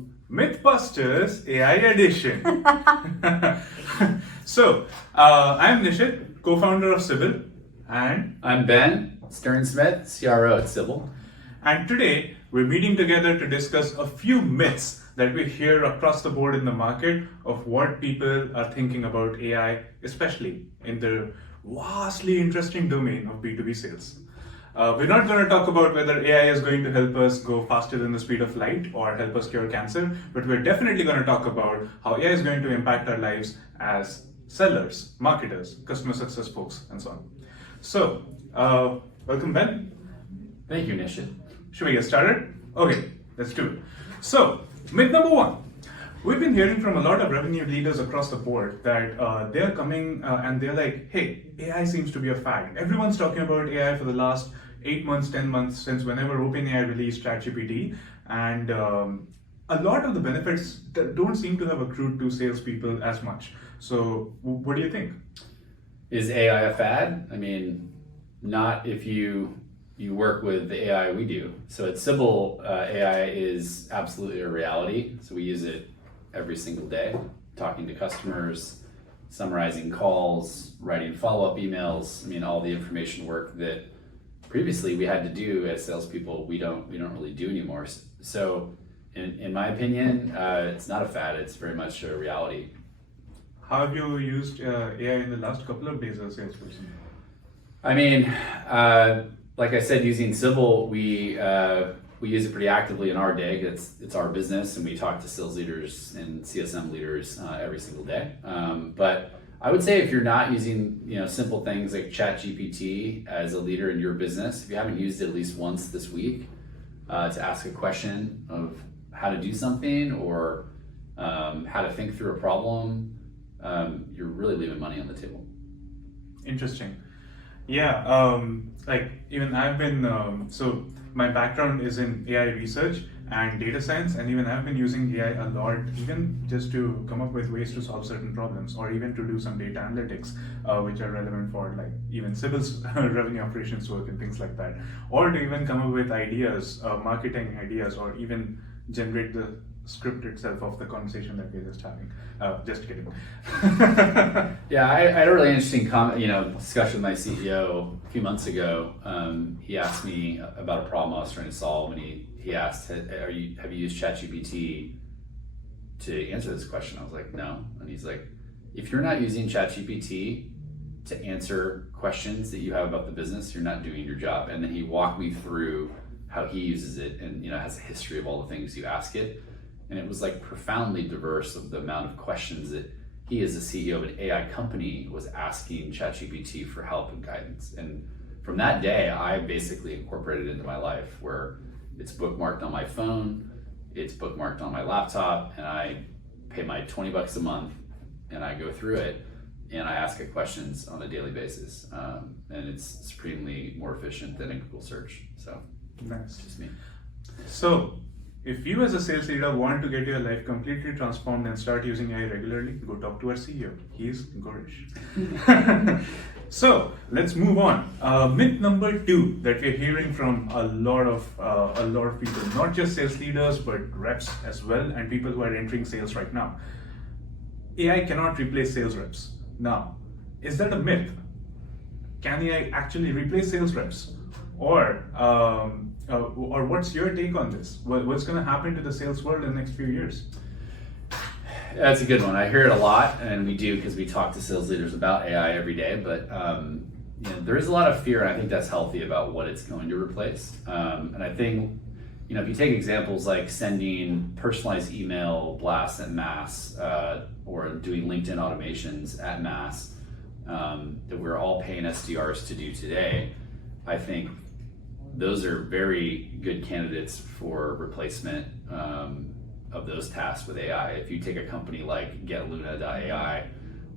to Mythbusters AI Edition. I'm Nishit, co-founder of Sybil, and I'm Ben Stern-Smith, CRO at Sybil. And today we're meeting together to discuss a few myths that we hear across the board in the market of what people are thinking about AI, especially in the vastly interesting domain of B2B sales. We're not going to talk about whether AI is going to help us go faster than the speed of light or help us cure cancer, but we're definitely going to talk about how AI is going to impact our lives as sellers, marketers, customer success folks, and so on. So, welcome, Ben. Thank you, Nishit. Should we get started? Okay, let's do it. So, myth number one. We've been hearing from a lot of revenue leaders across the board that they're coming and they're like, hey, AI seems to be a fad. Everyone's talking about AI for the last 8 months, 10 months, since whenever OpenAI released ChatGPT. And a lot of the benefits don't seem to have accrued to salespeople as much. So, what do you think? Is AI a fad? I mean, not if you work with the AI we do. So at Sybil, AI is absolutely a reality. So we use it every single day, talking to customers, summarizing calls, writing follow-up emails. I mean, all the information work that previously we had to do as salespeople, we don't really do anymore. So in my opinion, it's not a fad, it's very much a reality. How have you used AI in the last couple of days as a salesperson? I mean, like I said, using Sybil, we use it pretty actively in our day. It's our business, and we talk to sales leaders and CSM leaders every single day. But I would say if you're not using simple things like ChatGPT as a leader in your business, if you haven't used it at least once this week to ask a question of how to do something or how to think through a problem, you're really leaving money on the table. Interesting. Yeah, like even I've been, so my background is in AI research and data science, and even I've been using AI a lot, even just to come up with ways to solve certain problems, or even to do some data analytics, which are relevant for like even Sybil's revenue operations work and things like that, or to even come up with ideas, marketing ideas, or even generate the script itself of the conversation that we're just having. Just kidding. Yeah, I had a really interesting discussion with my CEO a few months ago. He asked me about a problem I was trying to solve, and he asked, have you used ChatGPT to answer this question? I was like, no. And he's like, if you're not using ChatGPT to answer questions that you have about the business, you're not doing your job. And then he walked me through how he uses it, and has a history of all the things you ask it. And it was like profoundly diverse of the amount of questions that he, as the CEO of an AI company, was asking ChatGPT for help and guidance. And from that day, I basically incorporated it into my life, where it's bookmarked on my phone, it's bookmarked on my laptop, and I pay my $20 a month, and I go through it, and I ask it questions on a daily basis. And it's supremely more efficient than a Google search. So Nice. Just me. So, if you as a sales leader want to get your life completely transformed and start using AI regularly, go talk to our CEO. He's Gorish. So, let's move on. Myth number two that we're hearing from a lot of people, not just sales leaders, but reps as well, and people who are entering sales right now. AI cannot replace sales reps. Now, is that a myth? Can AI actually replace sales reps? Or what's your take on this? What's going to happen to the sales world in the next few years? That's a good one. I hear it a lot, and we do because we talk to sales leaders about AI every day. But there is a lot of fear, and I think that's healthy about what it's going to replace. And I think if you take examples like sending personalized email blasts en masse, or doing LinkedIn automations at mass, that we're all paying SDRs to do today, I think those are very good candidates for replacement of those tasks with AI. If you take a company like GetLuna.ai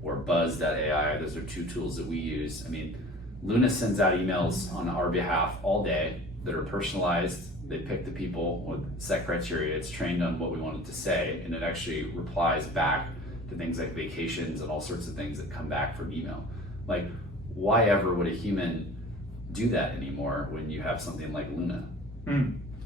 or Buzz.ai, those are two tools that we use. I mean, Luna sends out emails on our behalf all day that are personalized. They pick the people with set criteria. It's trained on what we want it to say, and it actually replies back to things like vacations and all sorts of things that come back from email. Like, why ever would a human do that anymore when you have something like Luna,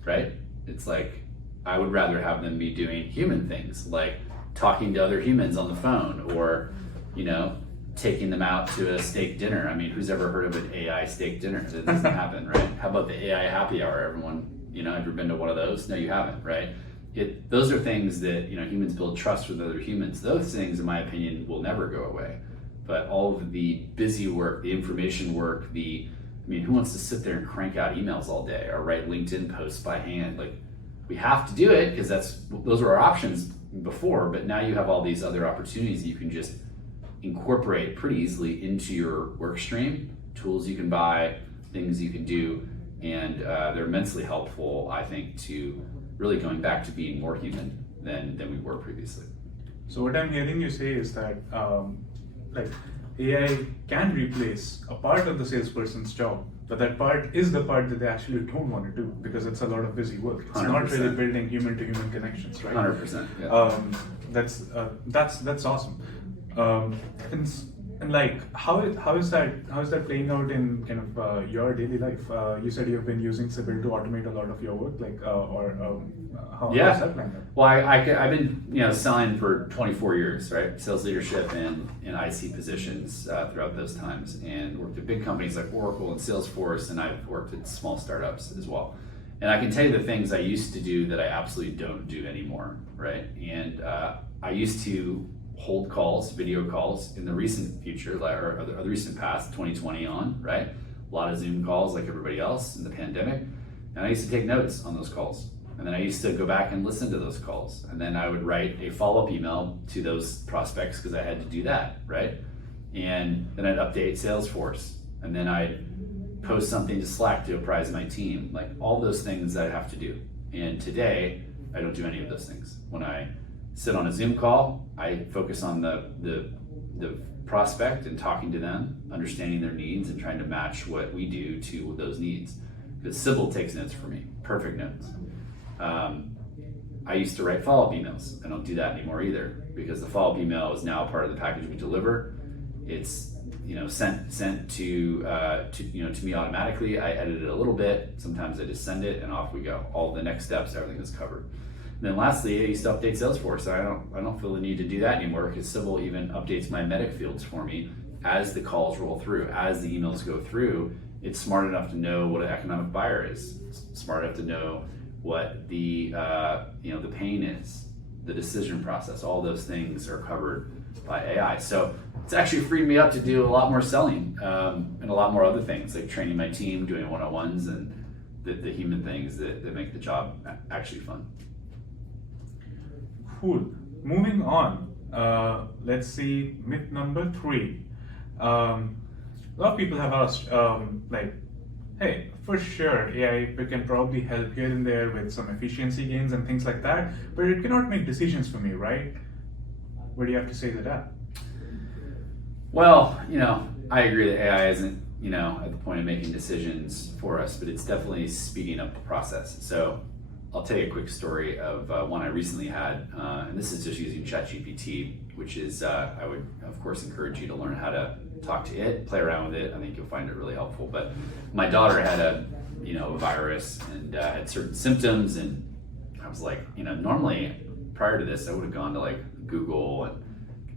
right? It's like, I would rather have them be doing human things, like talking to other humans on the phone, or, you know, taking them out to a steak dinner. I mean, who's ever heard of an AI steak dinner? That doesn't happen, right? How about the AI happy hour? Everyone, you know, ever been to one of those? No, you haven't, right? Those are things that, you know, humans build trust with other humans. Those things, in my opinion, will never go away. But all of the busy work, the information work, I mean, who wants to sit there and crank out emails all day or write LinkedIn posts by hand? Like, we have to do it because those were our options before, but now you have all these other opportunities that you can just incorporate pretty easily into your work stream, tools you can buy, things you can do, and they're immensely helpful, I think, to really going back to being more human than we were previously. So what I'm hearing you say is that like AI can replace a part of the salesperson's job, but that part is the part that they actually don't want to do because it's a lot of busy work. It's 100%. not really building human-to-human connections, right? 100%. Yeah. That's awesome. And like how is that playing out in kind of your daily life? You said you've been using Sibyl to automate a lot of your work, like how's that playing out? Well, I've been, you know, selling for 24 years, right? Sales leadership and in IC positions throughout those times, and worked at big companies like Oracle and Salesforce, and I've worked at small startups as well. And I can tell you the things I used to do that I absolutely don't do anymore, right? And I used to hold calls, video calls in the recent future, or the recent past, 2020 on, right? A lot of Zoom calls like everybody else in the pandemic. And I used to take notes on those calls. And then I used to go back and listen to those calls. And then I would write a follow-up email to those prospects because I had to do that, right? And then I'd update Salesforce. And then I'd post something to Slack to apprise my team. Like all those things I have to do. And today, I don't do any of those things. When I sit on a Zoom call, I focus on the prospect and talking to them, understanding their needs and trying to match what we do to those needs. Because Sybil takes notes for me, perfect notes. I used to write follow-up emails. I don't do that anymore either because the follow-up email is now part of the package we deliver. It's, you know, sent to you know, to me automatically. I edit it a little bit. Sometimes I just send it and off we go. All the next steps, everything is covered. And then lastly, I used to update Salesforce. I don't feel the need to do that anymore because Sybil even updates my medic fields for me as the calls roll through, as the emails go through. It's smart enough to know what an economic buyer is. It's smart enough to know what the you know, the pain is, the decision process. All those things are covered by AI. So it's actually freed me up to do a lot more selling and a lot more other things like training my team, doing one-on-ones, and the human things that make the job actually fun. Cool. Moving on, let's see myth number 3. A lot of people have asked, like, hey, for sure, AI can probably help here and there with some efficiency gains and things like that, but it cannot make decisions for me, right? What do you have to say to that? Well, you know, I agree that AI isn't, you know, at the point of making decisions for us, but it's definitely speeding up the process. So I'll tell you a quick story of one I recently had, and this is just using ChatGPT, which is, I would, of course, encourage you to learn how to talk to it, play around with it. I think you'll find it really helpful. But my daughter had a virus and had certain symptoms, and I was like, you know, normally prior to this, I would have gone to like Google and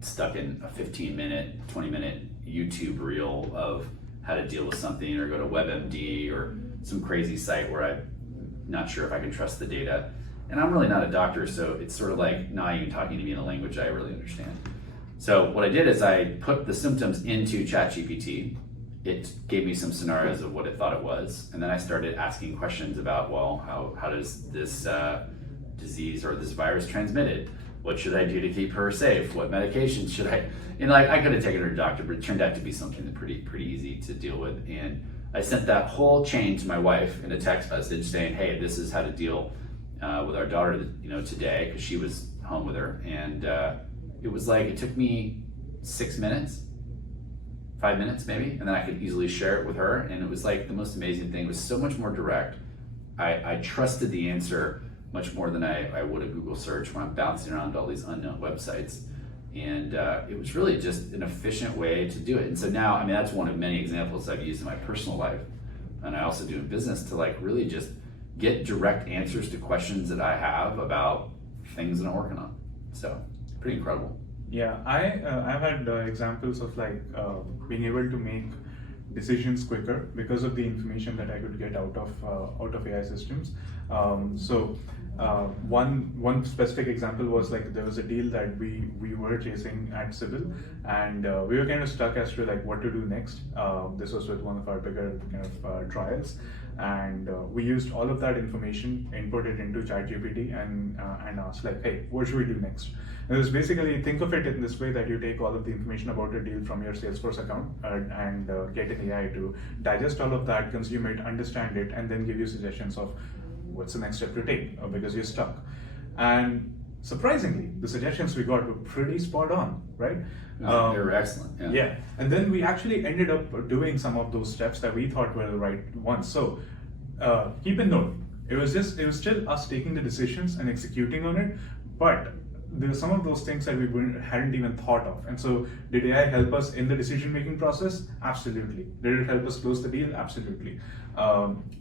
stuck in a 15-minute, 20-minute YouTube reel of how to deal with something, or go to WebMD or some crazy site where I'm not sure if I can trust the data. And I'm really not a doctor, so it's sort of like not even talking to me in a language I really understand. So what I did is I put the symptoms into ChatGPT. It gave me some scenarios of what it thought it was, and then I started asking questions about, well, how does this disease or this virus transmitted? What should I do to keep her safe? What medications should I? And like, I could have taken her to a doctor, but it turned out to be something that pretty easy to deal with. And I sent that whole chain to my wife in a text message saying, hey, this is how to deal with our daughter, you know, today, because she was home with her. And it was like, it took me 6 minutes, 5 minutes maybe, and then I could easily share it with her. And it was like the most amazing thing. It was so much more direct. I trusted the answer much more than I would a Google search when I'm bouncing around all these unknown websites. And it was really just an efficient way to do it. And so now, I mean, that's one of many examples I've used in my personal life. And I also do in business to like really just get direct answers to questions that I have about things that I'm working on. So pretty incredible. Yeah, I've had examples of like being able to make decisions quicker because of the information that I could get out of AI systems. One specific example was like there was a deal that we were chasing at Civil, and we were kind of stuck as to like what to do next. This was with one of our bigger kind of trials, and we used all of that information, input it into ChatGPT, and asked like, hey, what should we do next? And it was basically, think of it in this way, that you take all of the information about a deal from your Salesforce account and get an AI to digest all of that, consume it, understand it, and then give you suggestions of what's the next step to take because you're stuck. And surprisingly, the suggestions we got were pretty spot on, right? They were excellent. Yeah. Yeah, and then we actually ended up doing some of those steps that we thought were the right ones. So keep in note, it was still us taking the decisions and executing on it, but there were some of those things that we hadn't even thought of. And so did AI help us in the decision-making process? Absolutely. Did it help us close the deal? Absolutely.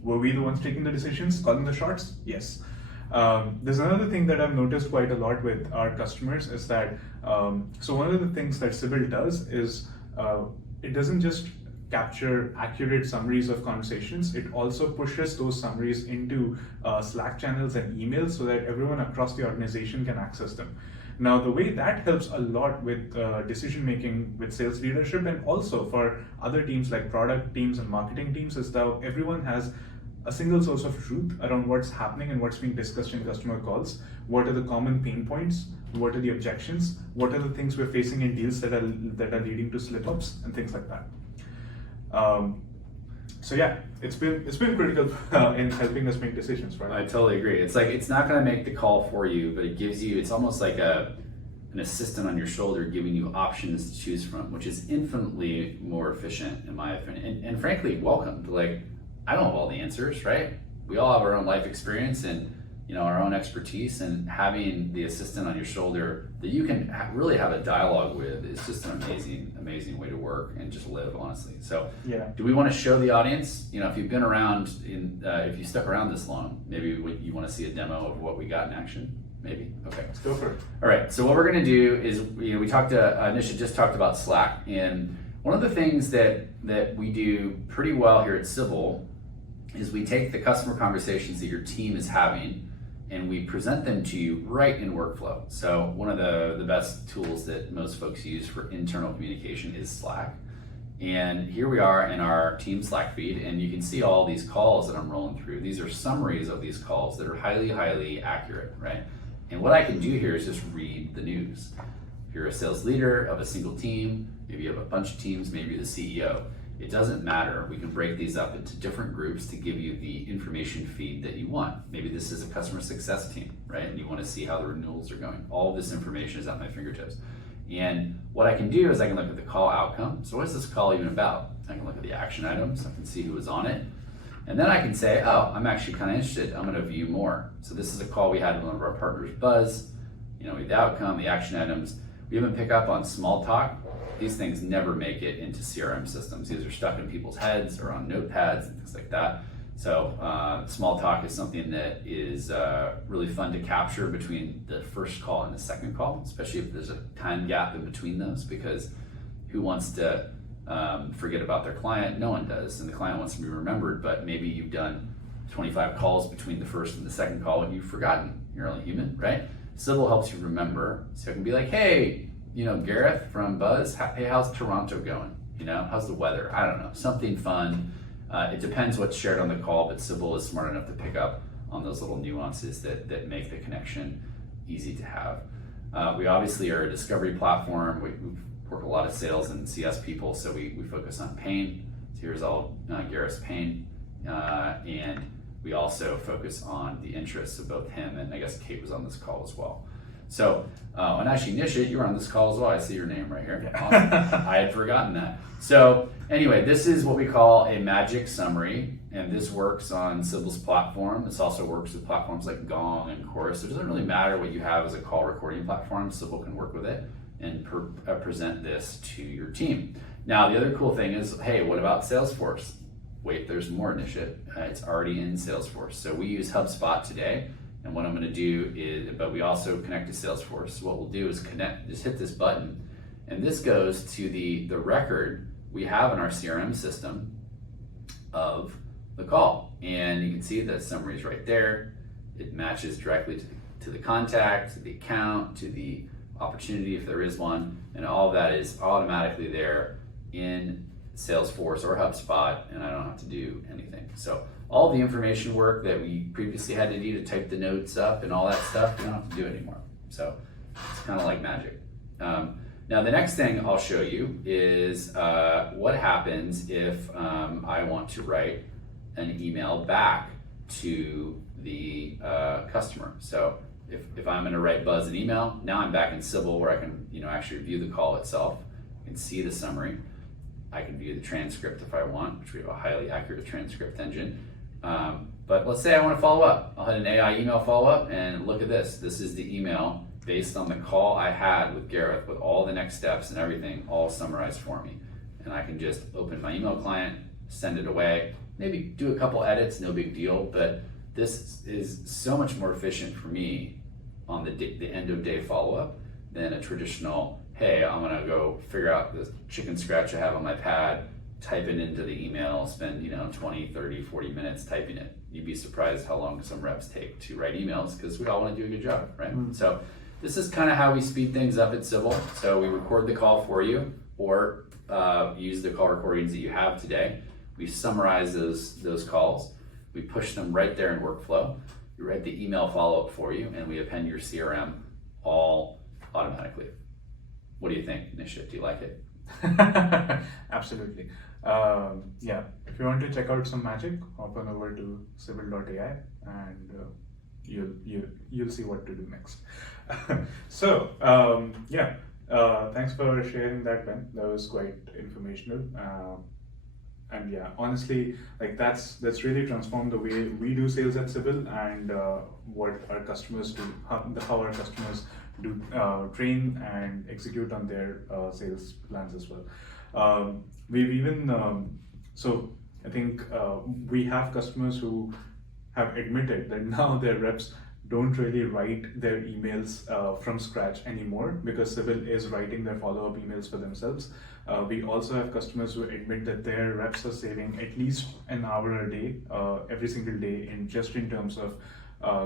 Were we the ones taking the decisions, calling the shots? Yes. There's another thing that I've noticed quite a lot with our customers is that, so one of the things that Sybil does is it doesn't just capture accurate summaries of conversations, it also pushes those summaries into Slack channels and emails so that everyone across the organization can access them. Now, the way that helps a lot with decision making with sales leadership, and also for other teams like product teams and marketing teams, is that everyone has a single source of truth around what's happening and what's being discussed in customer calls. What are the common pain points? What are the objections? What are the things we're facing in deals that are leading to slip-ups and things like that. So yeah, it's been critical in helping us make decisions, right? I totally agree. It's like, it's not going to make the call for you, but it gives you, it's almost like an assistant on your shoulder giving you options to choose from, which is infinitely more efficient in my opinion. And frankly, welcome to, like, I don't have all the answers, right? We all have our own life experience and, you know, our own expertise, and having the assistant on your shoulder that you can really have a dialogue with is just an amazing way to work and just live, honestly. So yeah. Do we want to show the audience, you know, if you've been around if you stuck around this long, maybe you want to see a demo of what we got in action? Maybe. Okay. Let's go for it. All right. So what we're going to do is, you know, we talked Nisha just talked about Slack, and one of the things that we do pretty well here at Sybil is we take the customer conversations that your team is having and we present them to you right in workflow. So one of the best tools that most folks use for internal communication is Slack. And here we are in our team Slack feed, and you can see all these calls that I'm rolling through. These are summaries of these calls that are highly accurate, right? And what I can do here is just read the news. If you're a sales leader of a single team, maybe you have a bunch of teams, maybe you're the CEO, it doesn't matter. We can break these up into different groups to give you the information feed that you want. Maybe this is a customer success team, right? And you want to see how the renewals are going. All of this information is at my fingertips. And what I can do is I can look at the call outcome. So what's this call even about? I can look at the action items. I can see who was on it. And then I can say, oh, I'm actually kind of interested. I'm going to view more. So this is a call we had with one of our partners, Buzz. You know, the outcome, the action items. We even pick up on small talk. These things never make it into CRM systems. These are stuck in people's heads or on notepads and things like that. So small talk is something that is really fun to capture between the first call and the second call, especially if there's a time gap in between those, because who wants to forget about their client? No one does, and the client wants to be remembered, but maybe you've done 25 calls between the first and the second call and you've forgotten. You're only human, right? Sybil helps you remember, so it can be like, hey, you know, Gareth from Buzz, hey, how's Toronto going? You know, how's the weather? I don't know, something fun. It depends what's shared on the call, but Sybil is smart enough to pick up on those little nuances that make the connection easy to have. We obviously are a discovery platform. We work a lot of sales and CS people, so we focus on pain. So here's all Gareth's pain. And we also focus on the interests of both him and I guess Kate was on this call as well. So, and actually Nisha, you were on this call as well. I see your name right here. Yeah. Awesome. I had forgotten that. So anyway, this is what we call a magic summary, and this works on Sybil's platform. This also works with platforms like Gong and Chorus. So it doesn't really matter what you have as a call recording platform. Sybil can work with it and present this to your team. Now, the other cool thing is, hey, what about Salesforce? wait, there's more, Nishit. It's already in Salesforce. So we use HubSpot today. And what I'm going to do is, but we also connect to Salesforce. So what we'll do is just hit this button. And this goes to the record we have in our CRM system of the call. And you can see that summary is right there. It matches directly to the contact, to the account, to the opportunity if there is one. And all of that is automatically there in Salesforce or HubSpot, and I don't have to do anything. So all the information work that we previously had to do to type the notes up and all that stuff, we don't have to do anymore. So it's kind of like magic. Now the next thing I'll show you is what happens if I want to write an email back to the customer. So if I'm going to write Buzz an email, now I'm back in Sybil where I can actually view the call itself. I can see the summary. I can view the transcript if I want, which we have a highly accurate transcript engine. But let's say I want to follow up. I'll hit an AI email follow up and look at this. This is the email based on the call I had with Gareth with all the next steps and everything all summarized for me. And I can just open my email client, send it away, maybe do a couple edits, no big deal, but this is so much more efficient for me on the end of day follow up than a traditional, hey, I'm gonna go figure out this chicken scratch I have on my pad, type it into the email, spend 20, 30, 40 minutes typing it. You'd be surprised how long some reps take to write emails because we all want to do a good job, right? So this is kind of how we speed things up at Sybil. So we record the call for you or use the call recordings that you have today. We summarize those calls. We push them right there in workflow. We write the email follow-up for you, and we append your CRM all automatically. What do you think, Nishit? Do you like it? Absolutely. Yeah, if you want to check out some magic, hop on over to Sybil.ai and you'll see what to do next. So thanks for sharing that, Ben. That was quite informational. And yeah, honestly, like that's really transformed the way we do sales at Sybil and what our customers do, how our customers do train and execute on their sales plans as well. We've even so I think we have customers who have admitted that now their reps don't really write their emails from scratch anymore because Sybil is writing their follow-up emails for themselves. We also have customers who admit that their reps are saving at least an hour a day, every single day, in terms of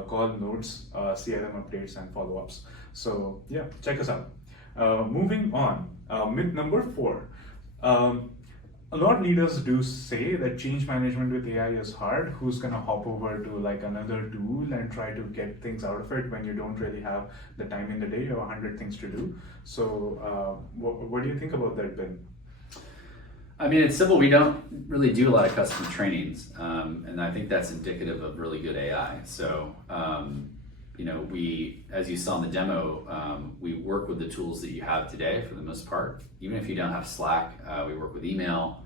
call notes, CRM updates, and follow-ups. So yeah, check us out. Moving on, myth number 4. A lot of leaders do say that change management with AI is hard. Who's gonna hop over to like another tool and try to get things out of it when you don't really have the time in the day? You have 100 things to do. So what do you think about that, Ben? I mean, it's simple. We don't really do a lot of custom trainings, and I think that's indicative of really good AI. So, we, as you saw in the demo, we work with the tools that you have today for the most part. Even if you don't have Slack, we work with email,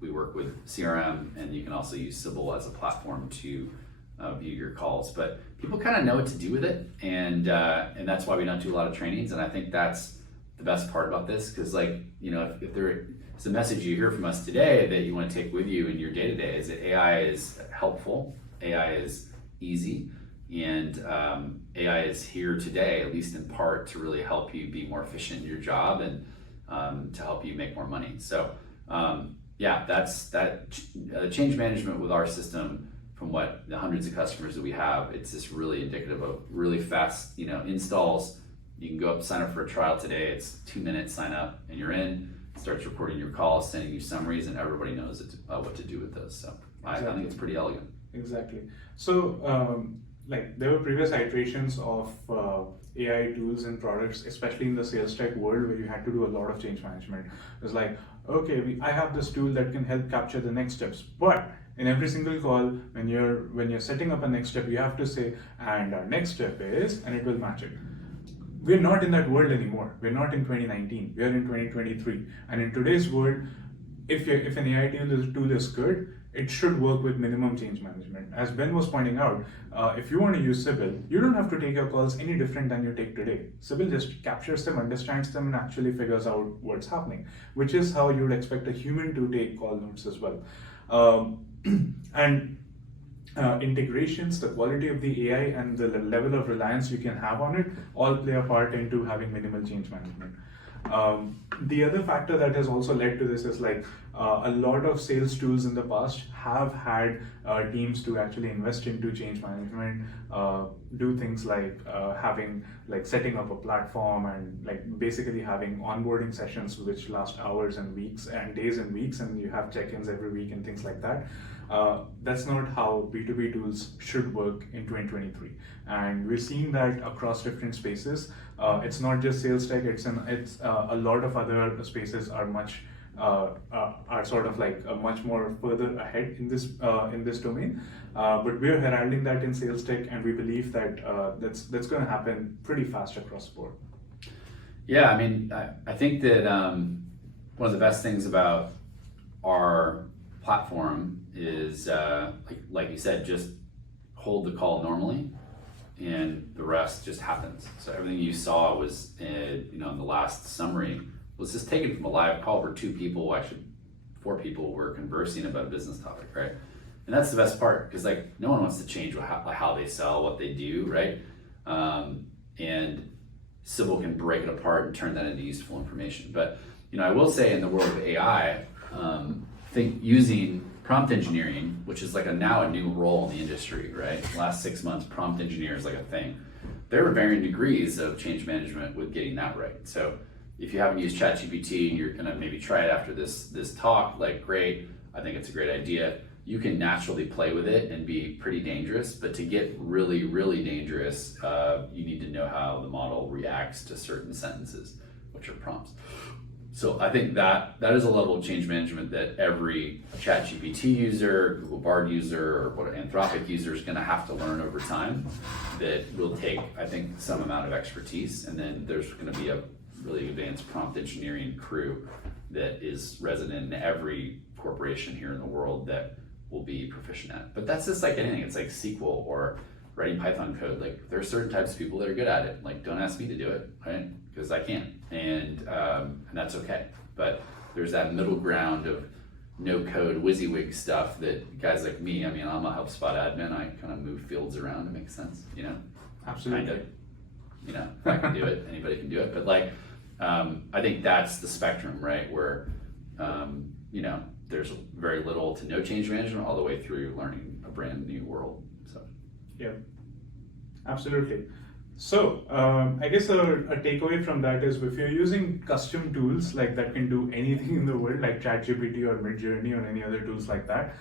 we work with CRM, and you can also use Sybil as a platform to view your calls. But people kind of know what to do with it, and that's why we don't do a lot of trainings. And I think that's the best part about this, because if there is a message you hear from us today that you want to take with you in your day-to-day, is that AI is helpful, AI is easy, and AI is here today, at least in part, to really help you be more efficient in your job and to help you make more money. So that's change management with our system. From what the hundreds of customers that we have, it's just really indicative of really fast, installs. You can go up, sign up for a trial today. It's 2 minutes, sign up, and you're in. It starts recording your calls, sending you summaries, and everybody knows what to do with those. So exactly. I think it's pretty elegant. Exactly. So there were previous iterations of AI tools and products, especially in the sales tech world, where you had to do a lot of change management. It was like, okay, I have this tool that can help capture the next steps, but in every single call, when you're setting up a next step, you have to say, and our next step is, and it will match it. We're not in that world anymore. We're not in 2019. We're in 2023. And in today's world, if an AI tool is good, it should work with minimum change management. As Ben was pointing out, if you want to use Sybil, you don't have to take your calls any different than you take today. Sybil just captures them, understands them, and actually figures out what's happening, which is how you would expect a human to take call notes as well. And integrations, the quality of the AI, and the level of reliance you can have on it all play a part into having minimal change management. The other factor that has also led to this is like a lot of sales tools in the past have had teams to actually invest into change management, do things like setting up a platform and like basically having onboarding sessions which last hours and weeks and days and weeks, and you have check-ins every week and things like that. That's not how B2B tools should work in 2023. And we're seeing that across different spaces. It's not just sales tech, it's a lot of other spaces are much sort of like much more further ahead in this domain. But we're heralding that in sales tech, and we believe that that's going to happen pretty fast across the board. Yeah, I mean, I think that one of the best things about our platform is, like you said, just hold the call normally, and the rest just happens. So everything you saw was, in the last summary was just taken from a live call where 2 people, actually 4 people, were conversing about a business topic, right? And that's the best part, because like no one wants to change how they sell, what they do, right? And Sybil can break it apart and turn that into useful information. But I will say, in the world of AI, I think using prompt engineering, which is like now a new role in the industry, right? The last 6 months, prompt engineer is like a thing. There are varying degrees of change management with getting that right. So if you haven't used ChatGPT and you're gonna maybe try it after this talk, like great, I think it's a great idea. You can naturally play with it and be pretty dangerous, but to get really, really dangerous, you need to know how the model reacts to certain sentences, which are prompts. So I think that is a level of change management that every ChatGPT user, Google Bard user, or what Anthropic user is going to have to learn over time. That will take, I think, some amount of expertise, and then there's going to be a really advanced prompt engineering crew that is resident in every corporation here in the world that will be proficient at. But that's just like anything. It's like SQL or writing Python code. Like there are certain types of people that are good at it. Like don't ask me to do it, right? Because I can't, and that's okay. But there's that middle ground of no code WYSIWYG stuff that guys like me, I mean, I'm a HubSpot admin. I kind of move fields around. It makes sense, Absolutely. Kind of, if I can do it, anybody can do it. But like, I think that's the spectrum, right? Where, there's very little to no change management all the way through learning a brand new world. So, yeah, absolutely. So I guess a takeaway from that is, if you're using custom tools like that can do anything in the world, like ChatGPT or Midjourney or any other tools like that,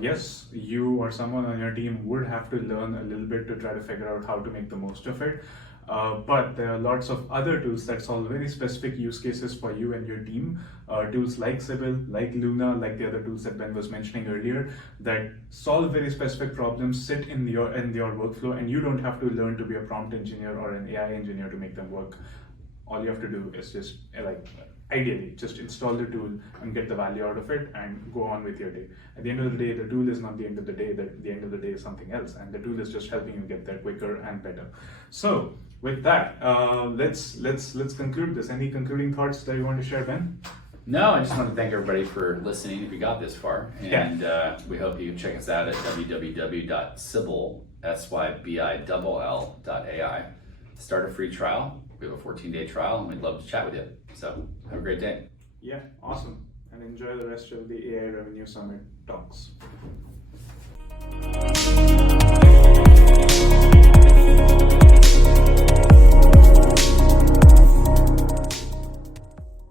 yes, you or someone on your team would have to learn a little bit to try to figure out how to make the most of it. But there are lots of other tools that solve very specific use cases for you and your team. Tools like Sybil, like Luna, like the other tools that Ben was mentioning earlier, that solve very specific problems, sit in your workflow, and you don't have to learn to be a prompt engineer or an AI engineer to make them work. All you have to do is just ideally just install the tool and get the value out of it and go on with your day. At the end of the day, the tool is not the end of the day. The end of the day is something else, and the tool is just helping you get there quicker and better. So with that, let's conclude this. Any concluding thoughts that you want to share, Ben? No, I just want to thank everybody for listening if you got this far. And we hope you check us out at www.sybil.ai. Start a free trial. We have a 14-day trial, and we'd love to chat with you. So have a great day. Yeah, awesome. And enjoy the rest of the AI Revenue Summit talks.